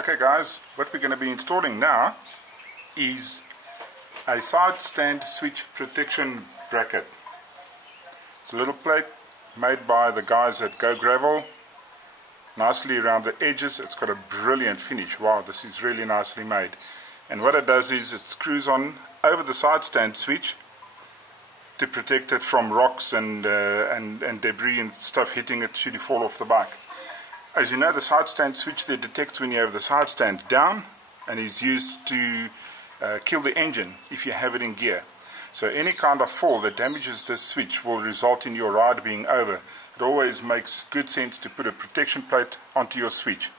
Okay guys, what we're going to be installing now is a side stand switch protection bracket. It's a little plate made by the guys at GoGravel, nicely around the edges. It's got a brilliant finish. Wow, this is really nicely made. And what it does is it screws on over the side stand switch to protect it from rocks and debris and stuff hitting it should you fall off the bike. As you know, the side stand switch there detects when you have the side stand down and is used to kill the engine if you have it in gear. So any kind of fall that damages this switch will result in your ride being over. It always makes good sense to put a protection plate onto your switch.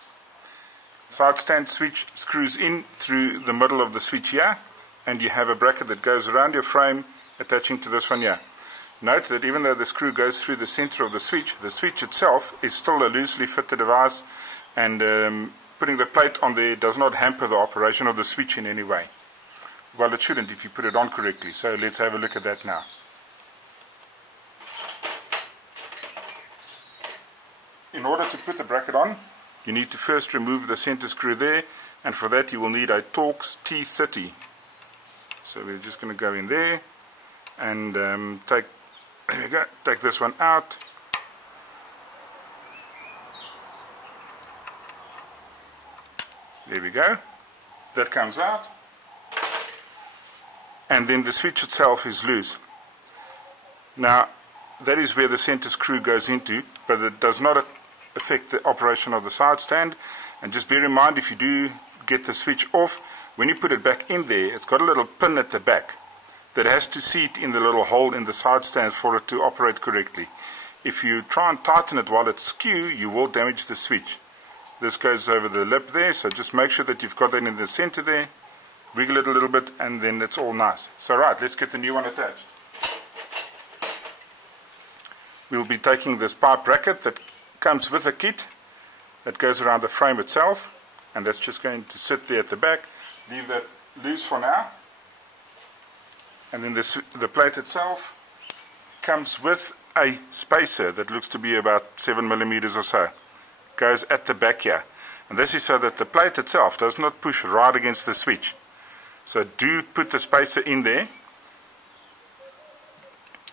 Side stand switch screws in through the middle of the switch here, and you have a bracket that goes around your frame attaching to this one here. Note that even though the screw goes through the center of the switch itself is still a loosely fitted device, and putting the plate on there does not hamper the operation of the switch in any way. Well, it shouldn't if you put it on correctly. So let's have a look at that now. In order to put the bracket on, you need to first remove the center screw there, and for that you will need a Torx T30. So we're just going to go in there and take this one out. There we go. That comes out. And then the switch itself is loose. Now, that is where the center screw goes into, but it does not affect the operation of the side stand. And just bear in mind, if you do get the switch off, when you put it back in there, it's got a little pin at the back that has to seat in the little hole in the side stand for it to operate correctly. If you try and tighten it while it's skew, you will damage the switch. This goes over the lip there, so just make sure that you've got that in the center there. Wiggle it a little bit and then it's all nice. So right, let's get the new one attached. We'll be taking this pipe bracket that comes with a kit that goes around the frame itself, and that's just going to sit there at the back. Leave that loose for now. And then the plate itself comes with a spacer that looks to be about 7 millimeters or so. Goes at the back here. And this is so that the plate itself does not push right against the switch. So do put the spacer in there.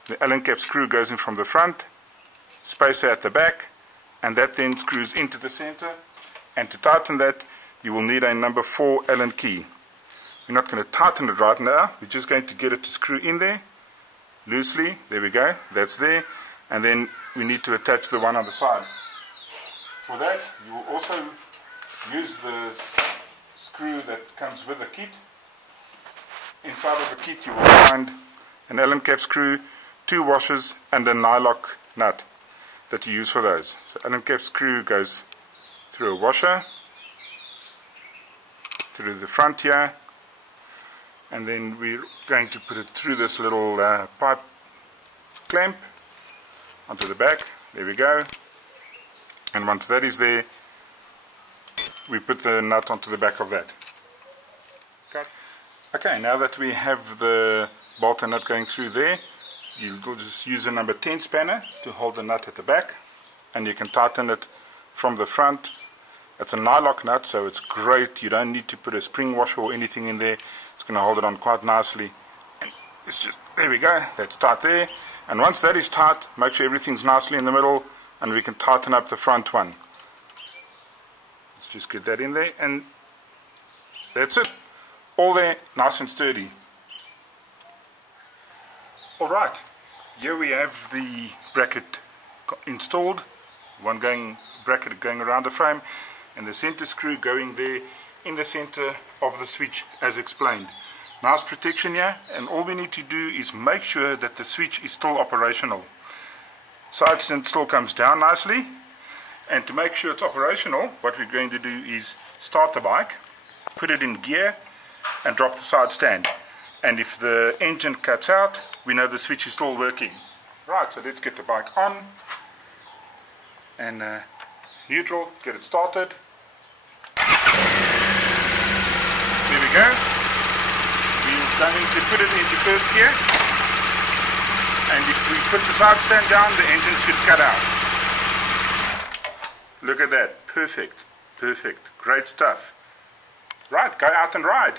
The Allen cap screw goes in from the front, spacer at the back, and that then screws into the center. And to tighten that, you will need a number 4 Allen key. We're not going to tighten it right now, we're just going to get it to screw in there loosely. There we go, that's there. And then we need to attach the one on the side. For that, you will also use the screw that comes with the kit. Inside of the kit you will find an Allen cap screw, 2 washers and a nylock nut that you use for those. So Allen cap screw goes through a washer, through the front here, and then we're going to put it through this little pipe clamp onto the back. There we go. And once that is there, we put the nut onto the back of that. Okay, now that we have the bolt and nut going through there, you'll just use a number 10 spanner to hold the nut at the back, and you can tighten it from the front. It's a nylock nut, so it's great. You don't need to put a spring washer or anything in there. It's going to hold it on quite nicely. And it's just, there we go, that's tight there. And once that is tight, make sure everything's nicely in the middle, and we can tighten up the front one. Let's just get that in there, and that's it. All there, nice and sturdy. Alright, here we have the bracket installed. One bracket going around the frame, and the center screw going there in the center of the switch as explained. Nice protection here, and all we need to do is make sure that the switch is still operational. Side stand still comes down nicely, and to make sure it's operational, what we're going to do is start the bike, put it in gear, and drop the side stand. And if the engine cuts out, we know the switch is still working. Right, so let's get the bike on and neutral, get it started. There we go. We're going to put it into first gear, and if we put the side stand down, the engine should cut out. Look at that, perfect, perfect, great stuff. go out and ride.